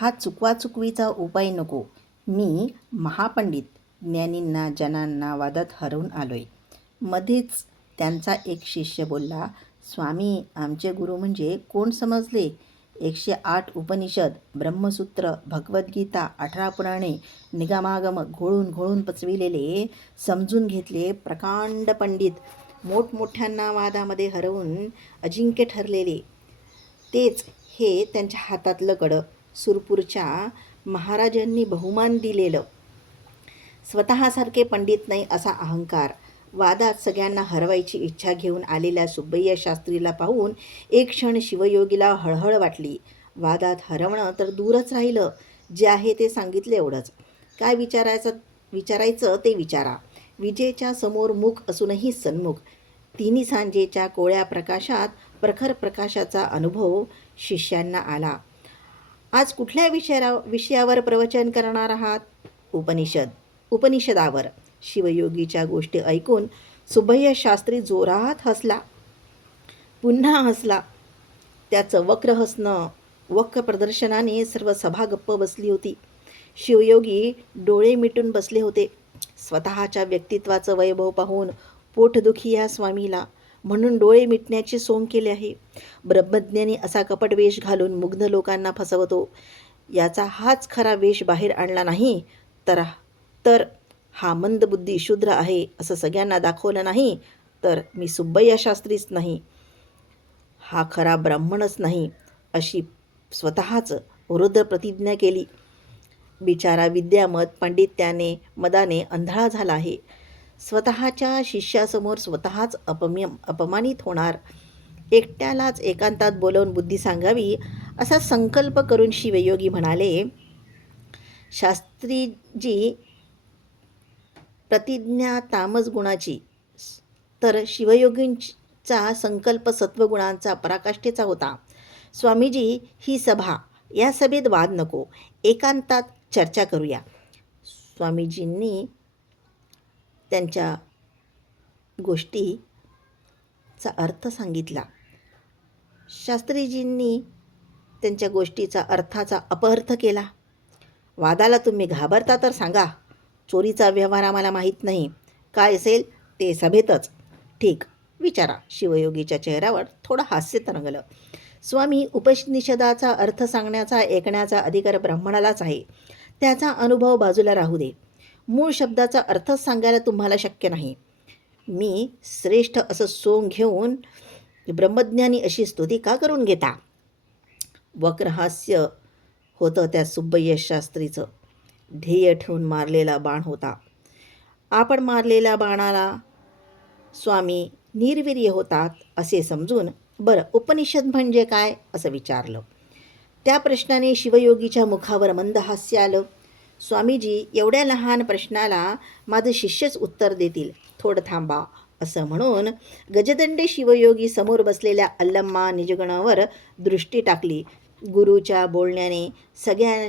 हा चुकवाचुकवीचा उपाय नको. मी महापंडित ज्ञानींना जनांना वादात हरवून आलोय. मध्येच त्यांचा एक शिष्य बोलला, स्वामी, आमचे गुरु म्हणजे कोण समजले? 108 उपनिषद, ब्रह्मसूत्र, भगवद्गीता, 18 पुराणे, निगमागम घोळून घोळून पचविलेले, समजून घेतले प्रकांड पंडित, मोठमोठ्यांना वादामध्ये हरवून अजिंक्य ठरलेले. तेच हे त्यांच्या हातातलं कडं, सुरपूरच्या महाराजांनी बहुमान दिलेलं. स्वतःसारखे पंडित नाही असा अहंकार. वादात सगळ्यांना हरवायची इच्छा घेऊन आलेल्या सुब्बय्या शास्त्रीला पाहून एक क्षण शिवयोगीला हळहळ वाटली. वादात हरवणं तर दूरच राहिलं, जे आहे ते सांगितलं एवढंच. काय विचारायचं ते विचारा. विजेच्या समोर मुख असूनही सन्मुख. तिन्ही सांजेच्या कोळ्या प्रकाशात प्रखर प्रकाशाचा अनुभव शिष्यांना आला. आज कुठल्या विषयावर प्रवचन करणार आहात? उपनिषदावर. शिवयोगीच्या गोष्टी ऐकून सुब्बय्या शास्त्री जोरात हसला, पुन्हा हसला. त्याचं वक्र प्रदर्शनाने सर्व सभा गप्प बसली होती. शिवयोगी डोळे मिटून बसले होते. स्वतःच्या व्यक्तित्वाचं वैभव पाहून पोटदुखी या स्वामीला, म्हणून डोळे मिटण्याचे सोंग केले आहे. ब्रह्मज्ञानी असा कपट वेश घालून मुग्ध लोकांना फसवतो. याचा हाच खरा वेश बाहेर आणला नाही तर हा मंदबुद्धी शूद्र आहे असं सगळ्यांना दाखवलं नाही तर मी सुब्बय्या शास्त्रीच नाही, हा खरा ब्राह्मणच नाही, अशी स्वतःच वृद्ध प्रतिज्ञा केली. बिचारा विद्यामत पांडित्याने मदाने अंधळा झाला आहे. स्वतःच्या शिष्यासमोर स्वतःच अपमानित होणार. एकट्यालाच एकांतात बोलवून बुद्धी सांगावी असा संकल्प करून शिवयोगी म्हणाले, शास्त्रीजी, प्रतिज्ञा तामस गुणाची, तर शिवयोगींचा संकल्प सत्वगुणांचा पराकाष्ठेचा होता. स्वामीजी, ही सभा, या सभेत वाद नको, एकांतात चर्चा करूया. स्वामीजींनी त्यांच्या गोष्टीचा अर्थ सांगितला. शास्त्रीजींनी त्यांच्या गोष्टीचा अर्थाचा अपअर्थ केला. वादाला तुम्ही घाबरता तर सांगा. चोरीचा व्यवहार आम्हाला माहीत नाही. काय असेल ते सभेतच. ठीक, विचारा. शिवयोगीच्या चेहऱ्यावर थोडं हास्य तरंगलं. स्वामी, उपनिषदाचा अर्थ सांगण्याचा ऐकण्याचा अधिकार ब्राह्मणालाच आहे. त्याचा अनुभव बाजूला राहू दे. मूळ शब्दाचा अर्थच सांगायला तुम्हाला शक्य नाही. मी श्रेष्ठ असं सोंग घेऊन ब्रह्मज्ञानी अशी स्तुती का करून घेता? वक्रहास्य होतं त्या सुब्बय्या शास्त्रीचं. ध्येय ठेवून मारलेला बाण होता. आपण मारलेल्या बाणाला स्वामी निर्वीर्य होतात असे समजून, बरं, उपनिषद म्हणजे काय असं विचारलं. त्या प्रश्नाने शिवयोगीच्या मुखावर मंद हास्य आलं. स्वामीजी, एवढ्या लहान प्रश्नाला माझे शिष्यच उत्तर देतील, थोडं थांबा, असं म्हणून गजदंडे शिवयोगी समोर बसलेल्या अल्लम्मा निजगणावर दृष्टी टाकली. गुरुच्या बोलण्याने सगळ्या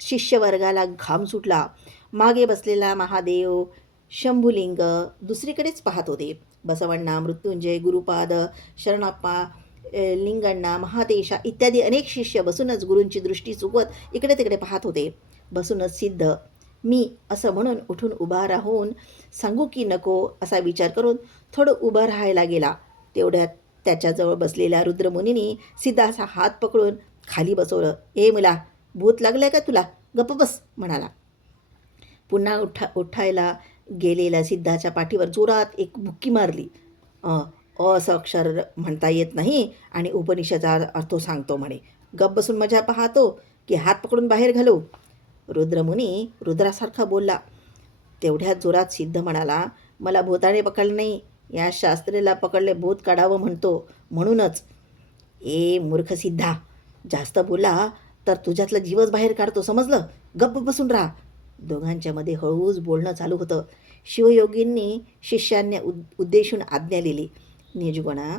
शिष्यवर्गाला घाम सुटला. मागे बसलेला महादेव, शंभुलिंग दुसरीकडेच पाहत होते. बसवण्णा, मृत्युंजय, गुरुपाद, शरणप्पा, लिंगण्णा, महादेशा इत्यादी अनेक शिष्य बसूनच गुरूंची दृष्टी चुकवत इकडे तिकडे पाहत होते. बसूनच सिद्ध, मी, असं म्हणून उठून उभा राहून सांगू की नको असा विचार करून थोडं उभं राहायला गेला. तेवढ्यात त्याच्याजवळ बसलेल्या रुद्रमुनींनी सिद्धाचा हात पकडून खाली बसवलं. ए मुला, भूत लागलंय का तुला? गप्प बस, म्हणाला. पुन्हा उठायला गेलेल्या सिद्धाच्या पाठीवर जोरात एक बुक्की मारली. असं अक्षर म्हणता येत नाही आणि उपनिषदाचा अर्थ सांगतो म्हणे. गप्प बसून मजा पाहतो की हात पकडून बाहेर घालू? रुद्रमुनी रुद्रासारखा बोलला. तेवढ्याच जोरात सिद्ध म्हणाला, मला भूताने पकडलं नाही, या शास्त्रीला पकडले भूत काढावं म्हणतो, म्हणूनच. ए मूर्ख सिद्धा, जास्त बोलला तर तुझ्यातलं जीवच बाहेर काढतो, समजलं? गप्प बसून राहा. दोघांच्या मध्ये हळूच बोलणं चालू होतं. शिवयोगींनी शिष्यांना उद्देशून आज्ञा लिहिली. निजगुणा,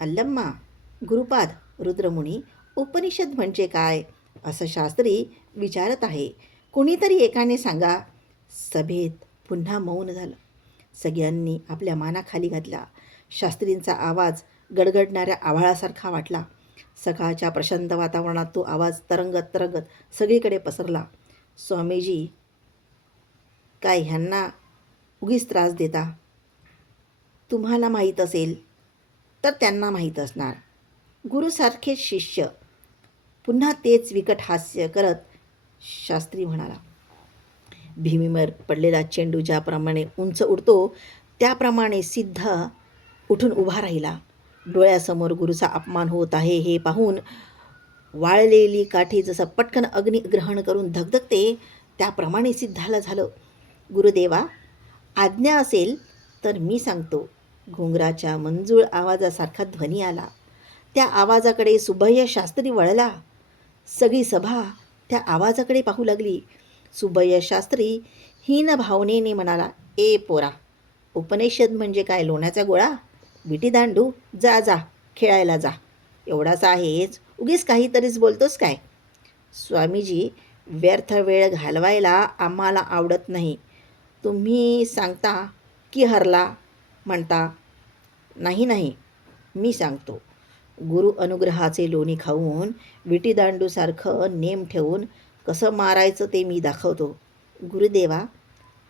अल्लम्मा, गुरुपाद, रुद्रमुनी, उपनिषद म्हणजे काय असं शास्त्री विचारत आहे, कोणीतरी एकाने सांगा. सभेत पुन्हा मौन झालं. सगळ्यांनी आपल्या माना खाली घातल्या. शास्त्रींचा आवाज गडगडणाऱ्या आभाळासारखा वाटला. सकाळच्या प्रशांत वातावरणात तो आवाज तरंगत तरंगत सगळीकडे पसरला. स्वामीजी, काय ह्यांना उगीच त्रास देता? तुम्हाला माहीत असेल तर त्यांना माहीत असणार. गुरुसारखेच शिष्य. पुन्हा तेच विकट हास्य करत शास्त्री म्हणाला. भीमेवर पडलेला चेंडू ज्याप्रमाणे उंच उडतो त्याप्रमाणे सिद्ध उठून उभा राहिला. डोळ्यासमोर गुरुचा अपमान होत आहे हे पाहून वाळलेली काठी जसं पटकन अग्नी ग्रहण करून धगधगते त्याप्रमाणे सिद्धाला झालं. गुरुदेवा, आज्ञा असेल तर मी सांगतो. घुंगराच्या मंजूळ आवाजासारखा ध्वनी आला. त्या आवाजाकडे सुभय्य शास्त्री वळला. सगळी सभा त्या आवाजाकडे पाहू लागली. सुभय्य शास्त्री हीन भावनेने म्हणाला, ए पोरा, उपनिषद म्हणजे काय लोण्याचा गोळा? विटी दांडू? जा जा खेळायला जा. एवढाच आहेच, उगीच काहीतरीच बोलतोस काय? स्वामीजी, व्यर्थ वेळ घालवायला आम्हाला आवडत नाही. तुम्ही सांगता की हरला म्हणता. नाही नाही, मी सांगतो. गुरु अनुग्रहाचे लोणी खाऊन विटीदांडूसारखं नेम ठेवून कसं मारायचं ते मी दाखवतो. गुरुदेवा,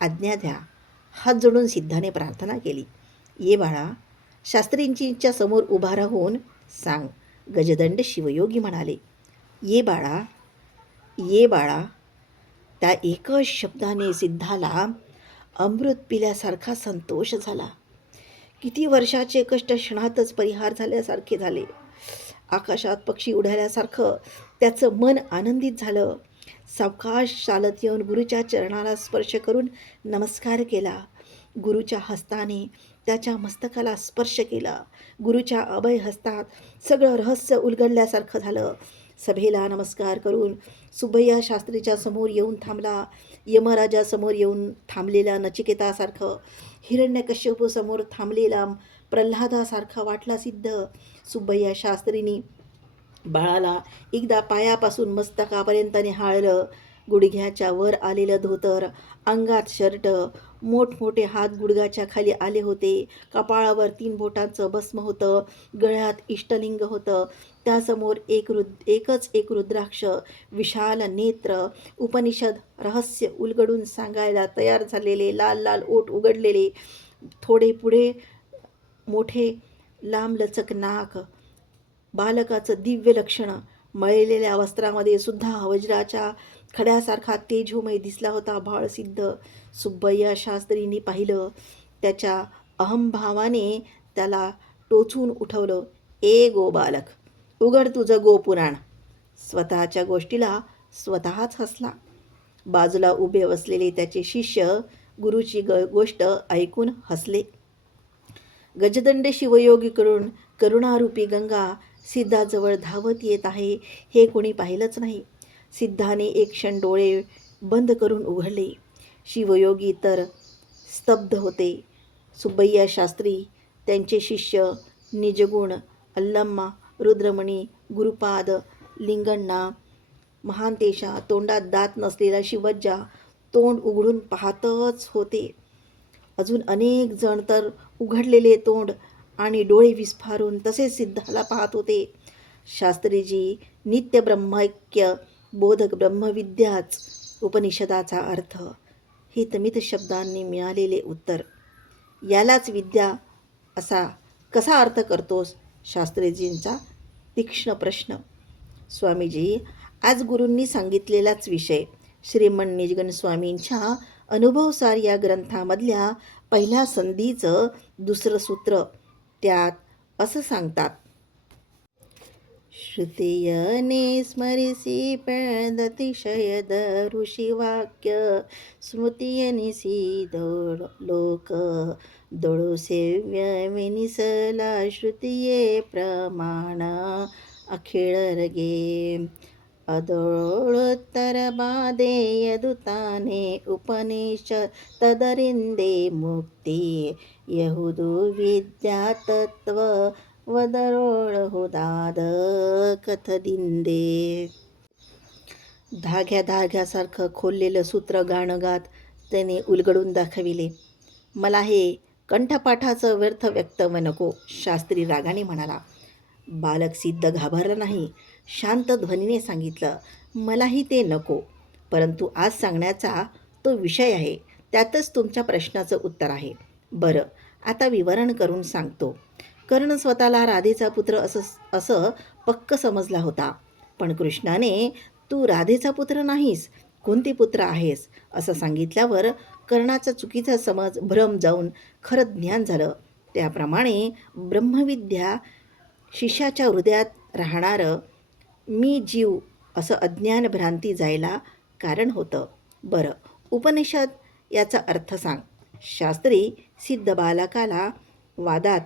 आज्ञा द्या. हात जोडून सिद्धाने प्रार्थना केली. ये बाळा, शास्त्रींच्या समोर उभा राहून सांग. गजदंड शिवयोगी म्हणाले. ये बाळा, ये बाळा. त्या एकच शब्दाने सिद्धाला अमृत पिल्यासारखा संतोष झाला. किती वर्षाचे कष्ट क्षणातच परिहार झाल्यासारखे झाले. आकाशात पक्षी उडाल्यासारखं त्याचं मन आनंदित झालं. सावकाश चालत येऊन गुरुच्या चरणाला स्पर्श करून नमस्कार केला. गुरुच्या हस्ताने त्याच्या मस्तकाला स्पर्श केला. गुरुच्या अभय हस्तात सगळं रहस्य उलगडल्यासारखं झालं. सभेला नमस्कार करून सुभय्या शास्त्रीच्या समोर येऊन थांबला. यमराजासमोर येऊन थांबलेल्या नचिकेतासारखं, हिरण्यकश्यपूसमोर थांबलेला प्रल्हादासारखा वाटला सिद्ध. सुभय्या शास्त्रींनी बाळाला एकदा पायापासून मस्तकापर्यंत निहाळलं. गुडघ्याच्या वर आलेलं धोतर, अंगात शर्ट, मोठमोठे हात गुडघ्याच्या खाली आले होते. कपाळावर 3 बोटांचं भस्म होतं. गळ्यात इष्टलिंग होतं. त्यासमोर एकच एक रुद्राक्ष, विशाल नेत्र, उपनिषद रहस्य उलगडून सांगायला तयार झालेले लाल लाल ओठ उघडलेले, थोडे पुढे मोठे लांबलचक नाक, बालकाचं दिव्य लक्षण. मळलेल्या वस्त्रामध्ये सुद्धा वज्राच्या खड्यासारखा तेजोमय दिसला होता बाळ सिद्ध. सुब्बय्या शास्त्रींनी पाहिलं. त्याच्या अहंभावाने त्याला टोचून उठवलं. ए गो बालक, उघड तुझं गोपुराण. स्वतःच्या गोष्टीला स्वतःच हसला. बाजूला उभे बसलेले त्याचे शिष्य गुरुची गोष्ट ऐकून हसले. गजदंड शिवयोगीकडून करुणारूपी गंगा सिद्धाजवळ धावत येत आहे हे कोणी पाहिलंच नाही. सिद्धाने एक क्षण डोळे बंद करून उघडले. शिवयोगी तर स्तब्ध होते. सुब्बय्या शास्त्री, त्यांचे शिष्य निजगुण, अल्लम्मा, रुद्रमणी, गुरुपाद, लिंगण्णा, महांतेशा, तोंडात दात नसलेला शिवज्जा तोंड उघडून पाहतच होते. अजून अनेक जण तर उघडलेले तोंड आणि डोळे विस्फारून तसेच सिद्धाला पाहत होते. शास्त्रीजी नित्य ब्रह्मैक्य बोधक ब्रह्मविद्याच उपनिषदाचा अर्थ, हे तमित शब्दांनी मिळालेले उत्तर. यालाच विद्या असा कसा अर्थ करतोस? शास्त्रीजींचा तीक्ष्ण प्रश्न. स्वामीजी, आज गुरूंनी सांगितलेलाच विषय. श्रीमन निजगण स्वामींच्या अनुभवसार या ग्रंथामधल्या पहिल्या संधीचं 2रं सूत्र. त्यात असं सांगतात. श्रुतियने स्मरिसी प्रणदतिशय ऋषी वाक्य, स्मृतियनिसी लोक दळू सेव्य विनिसला, श्रुतिये प्रमाण अखिळ रगे, अदोळोत्तर बादे यदुताने उपनिषद तदरिंदे मुक्ती, यहुदू विद्या तत्व वदरोळ हुदाद कथदिंदे. धाग्यासारखं खोललेलं सूत्र गाणं गात त्याने उलगडून दाखविले. मला हे कंठपाठाचं व्यर्थ वक्तव्य नको, शास्त्री रागाने म्हणाला. बालक सिद्ध घाबरला नाही. शांत ध्वनीने सांगितलं, मलाही ते नको. परंतु आज सांगण्याचा तो विषय आहे. त्यातच तुमच्या प्रश्नाचं उत्तर आहे. बरं, आता विवरण करून सांगतो. कर्ण स्वतःला राधेचा पुत्र असं असं पक्क समजला होता. पण कृष्णाने तू राधेचा पुत्र नाहीस, कुंती पुत्र आहेस असं सांगितल्यावर कर्णाचा चुकीचा समज भ्रम जाऊन खरं ज्ञान झालं. त्याप्रमाणे ब्रह्मविद्या शिष्याच्या हृदयात राहणारं मी जीव असं अज्ञान भ्रांती जायला कारण होतं. बरं, उपनिषद याचा अर्थ सांग. शास्त्री सिद्ध बालकाला वादात